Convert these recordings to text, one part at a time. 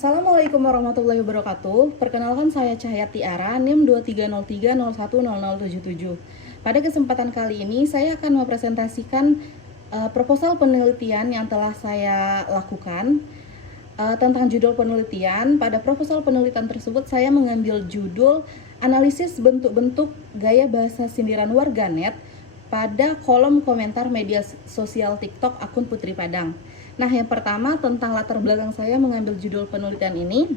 Assalamualaikum warahmatullahi wabarakatuh. Perkenalkan saya Cahaya Tiara, NIM 2303010077. Pada kesempatan kali ini saya akan mempresentasikan proposal penelitian yang telah saya lakukan tentang judul penelitian. Pada proposal penelitian tersebut saya mengambil judul analisis bentuk-bentuk gaya bahasa sindiran warganet pada kolom komentar media sosial TikTok akun Putri Padang. Nah, yang pertama tentang latar belakang saya mengambil judul penelitian ini,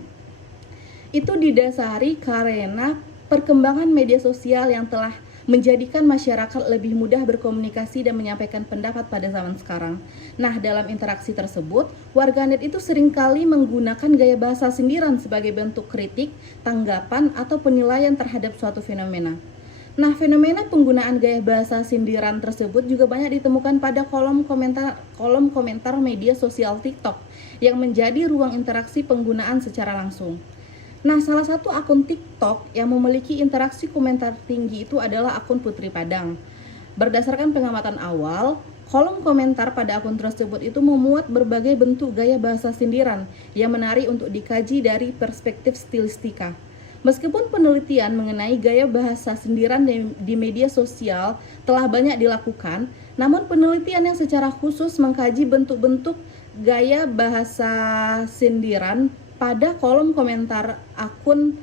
itu didasari karena perkembangan media sosial yang telah menjadikan masyarakat lebih mudah berkomunikasi dan menyampaikan pendapat pada zaman sekarang. Nah, dalam interaksi tersebut, warganet itu seringkali menggunakan gaya bahasa sindiran sebagai bentuk kritik, tanggapan, atau penilaian terhadap suatu fenomena. Nah, fenomena penggunaan gaya bahasa sindiran tersebut juga banyak ditemukan pada kolom komentar media sosial TikTok yang menjadi ruang interaksi penggunaan secara langsung. Nah, salah satu akun TikTok yang memiliki interaksi komentar tinggi itu adalah akun Putri Padang. Berdasarkan pengamatan awal, kolom komentar pada akun tersebut itu memuat berbagai bentuk gaya bahasa sindiran yang menarik untuk dikaji dari perspektif stilistika. Meskipun penelitian mengenai gaya bahasa sindiran di media sosial telah banyak dilakukan, namun penelitian yang secara khusus mengkaji bentuk-bentuk gaya bahasa sindiran pada kolom komentar akun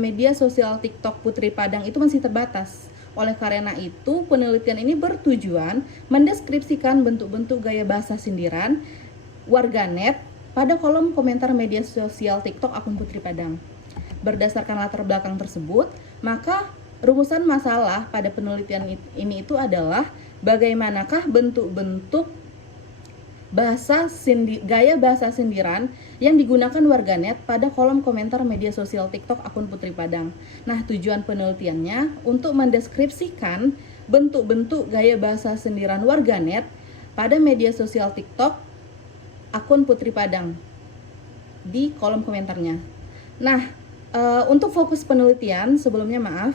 media sosial TikTok Putri Padang itu masih terbatas. Oleh karena itu, penelitian ini bertujuan mendeskripsikan bentuk-bentuk gaya bahasa sindiran warganet pada kolom komentar media sosial TikTok akun Putri Padang. Berdasarkan latar belakang tersebut, maka rumusan masalah pada penelitian ini itu adalah bagaimanakah bentuk-bentuk gaya bahasa sindiran yang digunakan warganet pada kolom komentar media sosial TikTok akun Putri Padang. Nah, tujuan penelitiannya untuk mendeskripsikan bentuk-bentuk gaya bahasa sindiran warganet pada media sosial TikTok akun Putri Padang di kolom komentarnya. Nah, untuk fokus penelitian, sebelumnya maaf,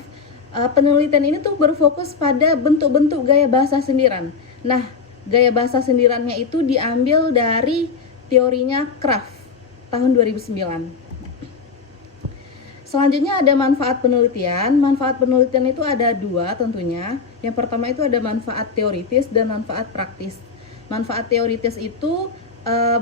penelitian ini tuh berfokus pada bentuk-bentuk gaya bahasa sindiran. Nah, gaya bahasa sindirannya itu diambil dari teorinya Kraft tahun 2009. Selanjutnya ada manfaat penelitian. Manfaat penelitian itu ada dua tentunya. Yang pertama itu ada manfaat teoritis dan manfaat praktis. Manfaat teoritis itu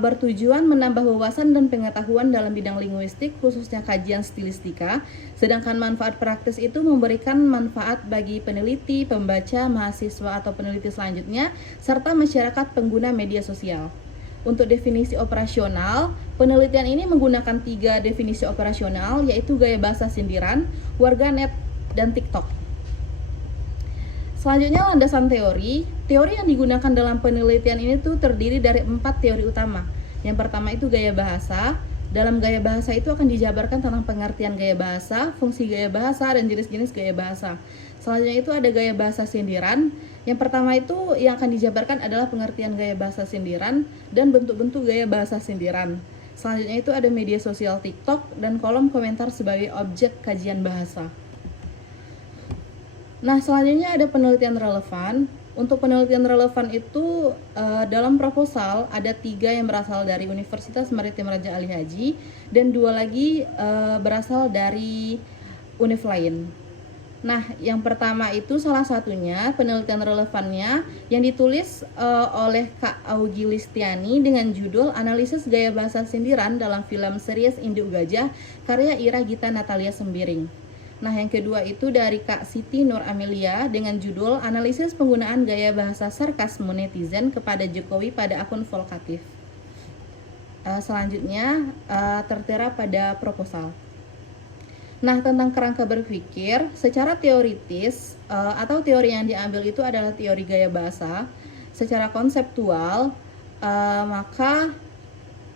bertujuan menambah wawasan dan pengetahuan dalam bidang linguistik, khususnya kajian stilistika. Sedangkan manfaat praktis itu memberikan manfaat bagi peneliti, pembaca, mahasiswa atau peneliti selanjutnya, serta masyarakat pengguna media sosial. Untuk definisi operasional, penelitian ini menggunakan 3 definisi operasional, yaitu gaya bahasa sindiran, warganet, dan TikTok. Selanjutnya landasan teori. Teori yang digunakan dalam penelitian ini tuh terdiri dari 4 teori utama. Yang pertama itu gaya bahasa. Dalam gaya bahasa itu akan dijabarkan tentang pengertian gaya bahasa, fungsi gaya bahasa, dan jenis-jenis gaya bahasa. Selanjutnya itu ada gaya bahasa sindiran. Yang pertama itu yang akan dijabarkan adalah pengertian gaya bahasa sindiran dan bentuk-bentuk gaya bahasa sindiran. Selanjutnya itu ada media sosial TikTok dan kolom komentar sebagai objek kajian bahasa. Nah, selanjutnya ada penelitian relevan. Untuk penelitian relevan itu dalam proposal ada 3 yang berasal dari Universitas Maritim Raja Ali Haji dan 2 lagi berasal dari univ lain. Nah, yang pertama itu salah satunya penelitian relevannya yang ditulis oleh Kak Augie Listiani dengan judul Analisis Gaya Bahasa Sindiran dalam Film Series Induk Gajah karya Ira Gita Natalia Sembiring. Nah, yang kedua itu dari Kak Siti Nur Amelia dengan judul Analisis Penggunaan Gaya Bahasa Sarkasme Netizen kepada Jokowi pada akun Volkatif. Selanjutnya tertera pada proposal. Nah, tentang kerangka berpikir, secara teoritis atau teori yang diambil itu adalah teori gaya bahasa. Secara konseptual, maka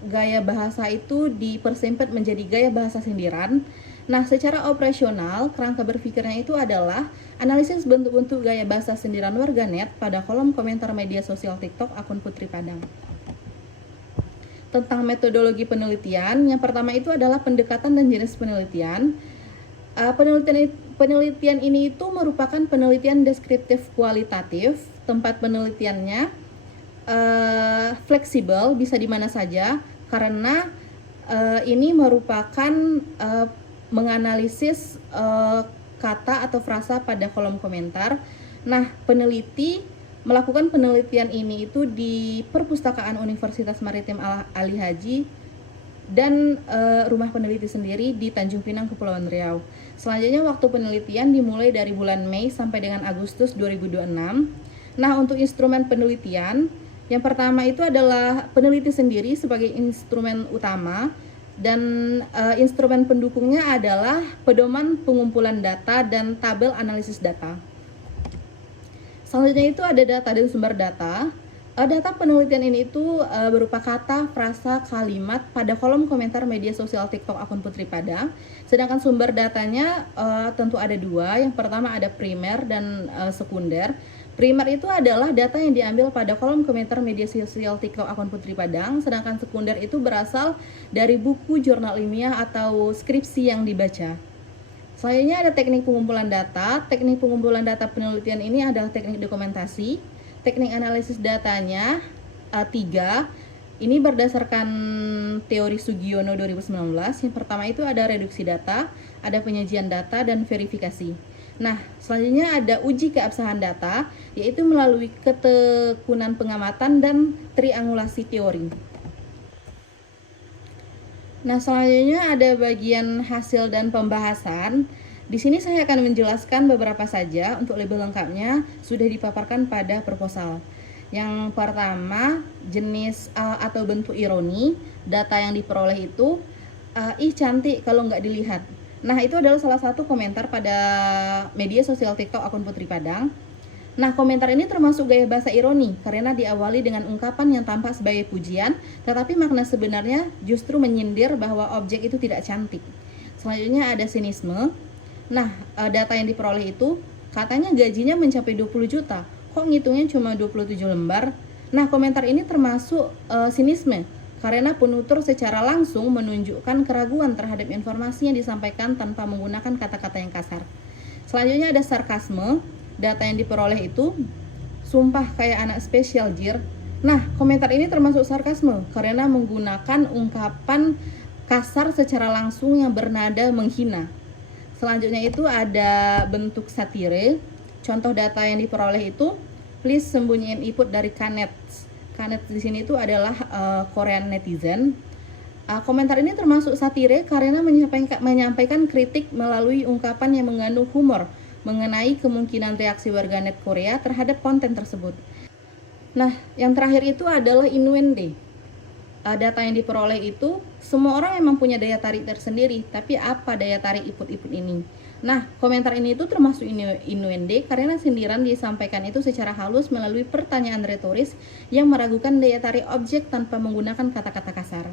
gaya bahasa itu dipersempit menjadi gaya bahasa sindiran. Nah, secara operasional, kerangka berpikirnya itu adalah analisis bentuk-bentuk gaya bahasa sindiran warganet pada kolom komentar media sosial TikTok akun Putri Padang. Tentang metodologi penelitian, yang pertama itu adalah pendekatan dan jenis penelitian. Penelitian ini itu merupakan penelitian deskriptif kualitatif. Tempat penelitiannya fleksibel, bisa di mana saja, karena ini merupakan menganalisis kata atau frasa pada kolom komentar. Nah, peneliti melakukan penelitian ini itu di Perpustakaan Universitas Maritim Ali Haji dan rumah peneliti sendiri di Tanjung Pinang, Kepulauan Riau. Selanjutnya waktu penelitian dimulai dari bulan Mei sampai dengan Agustus 2026. Nah, untuk instrumen penelitian, yang pertama itu adalah peneliti sendiri sebagai instrumen utama, dan instrumen pendukungnya adalah pedoman pengumpulan data dan tabel analisis data. Selanjutnya itu ada data dan sumber data. Data penelitian ini itu berupa kata, frasa, kalimat pada kolom komentar media sosial TikTok akun Putri Padang. Sedangkan sumber datanya tentu ada dua. Yang pertama ada primer dan sekunder. Primer itu adalah data yang diambil pada kolom komentar media sosial TikTok akun Putri Padang. Sedangkan sekunder itu berasal dari buku jurnal ilmiah atau skripsi yang dibaca. Selanjutnya ada teknik pengumpulan data. Teknik pengumpulan data penelitian ini adalah teknik dokumentasi. Teknik analisis datanya 3. Ini berdasarkan teori Sugiono 2019. Yang pertama itu ada reduksi data, ada penyajian data, dan verifikasi. Nah, selanjutnya ada uji keabsahan data, yaitu melalui ketekunan pengamatan dan triangulasi teori. Nah, selanjutnya ada bagian hasil dan pembahasan. Di sini saya akan menjelaskan beberapa saja. Untuk lebih lengkapnya sudah dipaparkan pada proposal. Yang pertama, jenis atau bentuk ironi. Data yang diperoleh itu ih cantik kalau nggak dilihat. Nah, itu adalah salah satu komentar pada media sosial TikTok akun Putri Padang. Nah, komentar ini termasuk gaya bahasa ironi karena diawali dengan ungkapan yang tampak sebagai pujian, tetapi makna sebenarnya justru menyindir bahwa objek itu tidak cantik. Selanjutnya ada sinisme. Nah, data yang diperoleh itu katanya gajinya mencapai 20 juta. Kok ngitungnya cuma 27 lembar? Nah, komentar ini termasuk sinisme karena penutur secara langsung menunjukkan keraguan terhadap informasi yang disampaikan tanpa menggunakan kata-kata yang kasar. Selanjutnya ada sarkasme. Data yang diperoleh itu sumpah kayak anak spesial jir. Nah, komentar ini termasuk sarkasme karena menggunakan ungkapan kasar secara langsung yang bernada menghina. Selanjutnya itu ada bentuk satire. Contoh data yang diperoleh itu, please sembunyiin input dari Kanet. Kanet di sini itu adalah Korean netizen. Komentar ini termasuk satire karena menyampaikan kritik melalui ungkapan yang mengandung humor mengenai kemungkinan reaksi warganet Korea terhadap konten tersebut. Nah, yang terakhir itu adalah innuende. Data yang diperoleh itu semua orang memang punya daya tarik tersendiri, tapi apa daya tarik input-input ini? Nah, komentar ini itu termasuk innuende karena sindiran disampaikan itu secara halus melalui pertanyaan retoris yang meragukan daya tarik objek tanpa menggunakan kata-kata kasar.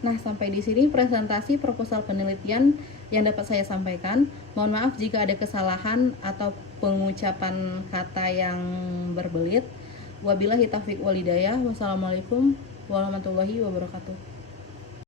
Nah, sampai di sini presentasi proposal penelitian yang dapat saya sampaikan. Mohon maaf jika ada kesalahan atau pengucapan kata yang berbelit. Wabillahi taufiq walhidayah. Wassalamualaikum warahmatullahi wabarakatuh.